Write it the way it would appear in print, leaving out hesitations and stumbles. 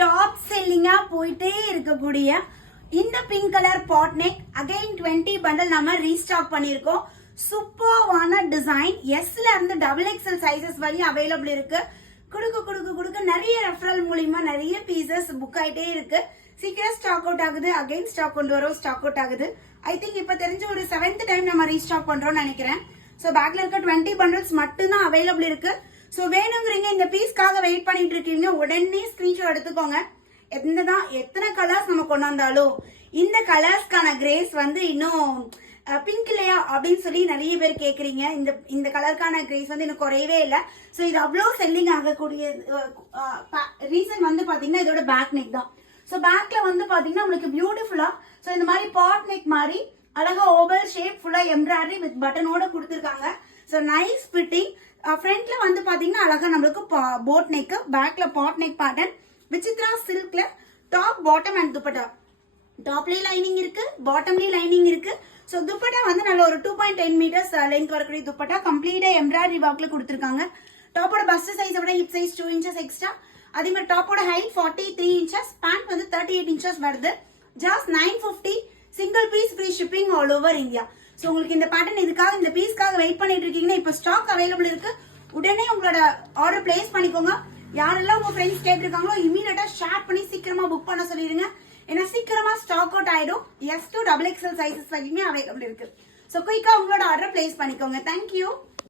Top செல்லிங்கா போயிட்டே இருக்கக்கூடிய இந்த பிங்க் கலர் பாட் நெக் அகைன் 20 பண்டல் நம்ம ரீஸ்டாக் பண்ணிருக்கோம். சூப்பர்வான டிசைன். எஸ்ல இருந்து டபுள் எக்ஸ்எல் சைசஸ் வரையும் அவைலபிள் இருக்கு. குடுக்க நிறைய ரெஃபரல் மூலியமா நிறைய பீசஸ் புக் ஆயிட்டே இருக்கு. சீக்கிரம் ஸ்டாக் அவுட் ஆகுது. அகைன் ஸ்டாக் கொண்டு வரோம், ஸ்டாக் அவுட் ஆகுது. ஐ திங்க் இப்ப தெரிஞ்ச ஒரு 7th டைம் நம்ம ரீஸ்டாக் பண்றோம்னு நினைக்கிறேன். சோ பேக்ல இருக்க 20 பண்டல்ஸ் மட்டும் தான் அவைலபிள் இருக்கு. சோ வேணுங்கிறீங்க, இந்த பீஸ்க்காக வெயிட் பண்ணிட்டு இருக்கீங்க, உடனே ஸ்கிரீன்ஷாட் எடுத்துக்கோங்க. எத்தனை கலர்ஸ் நம்ம கொண்டாந்தாலும் இந்த கலர்ஸ்க்கான கிரேஸ் வந்து இன்னும் பிங்க் இல்லையா அப்படின்னு சொல்லி நிறைய பேர் கேக்குறீங்க. இந்த கலருக்கான கிரேஸ் வந்து இன்னும் குறையவே இல்லை. ஸோ இது அவ்வளோ செல்லிங் ஆகக்கூடிய ரீசன் வந்து பாத்தீங்கன்னா இதோட பேக் நெக் தான். ஸோ பேக்ல வந்து பாத்தீங்கன்னா உங்களுக்கு பியூட்டிஃபுல்லா ஸோ இந்த மாதிரி பாட் நெக் மாதிரி அழகா ஓவல் ஷேப் ஃபுல்லா எம்ப்ராய்டரி வித் பட்டனோட கொடுத்துருக்காங்க. So nice fitting. ஃப்ரண்ட்ல வந்து பாத்தீங்கன்னா அழகா நம்மளுக்கு போட் நெக், பேக்ல பாட் நெக் பேட்டர்ன், விசித்ரா சில்க்ல டாப் பாட்டம் அண்ட் துப்பட்டா. டாப்லயும் லைனிங் இருக்கு, பாட்டம்லயும் லைனிங் இருக்கு. ஸோ துப்பட்டா வந்து நல்ல ஒரு 2.10 மீட்டர்ஸ் லென்த் வரக்கூடிய துப்பட்டா கம்ப்ளீட்டா எம்ப்ராய்டரி ஒர்க்ல கொடுத்துருக்காங்க. டாப்போட பஸ்ட் சைஸை விட ஹிப் சைஸ் 2 இன்ச்சஸ் எக்ஸ்ட்ரா. அதே மாதிரி டாப்போட ஹைட் 43 இன்ச்சஸ், பேண்ட் வந்து 38 இன்ச்சஸ் வருது. Just 950, single piece free shipping all over India. So உங்களுக்கு இந்த பேட்டர்ன் இதுக்காக இந்த பீஸ்க்காக வெயிட் பண்ணிட்டு இருக்கீங்கன்னா இப்போ ஸ்டாக் அவைலபிள் இருக்கு. உடனே உங்களோட ஆர்டர் பிளேஸ் பண்ணிக்கோங்க. யாரெல்லாம் உங்க ஃப்ரெண்ட்ஸ் கேட்டிருக்காங்களோ இமீடியட்டா ஷேர் பண்ணி சீக்கிரமா புக் பண்ண சொல்லிடுங்க. ஏன்னா சீக்கிரமா ஸ்டாக் அவுட் ஆயிடும். S to XXL சைசஸ் வரைக்குமே அவைலபிள் இருக்கு. ஸோ குயிக்கா உங்களோட ஆர்டர் பிளேஸ் பண்ணிக்கோங்க. தேங்க்யூ.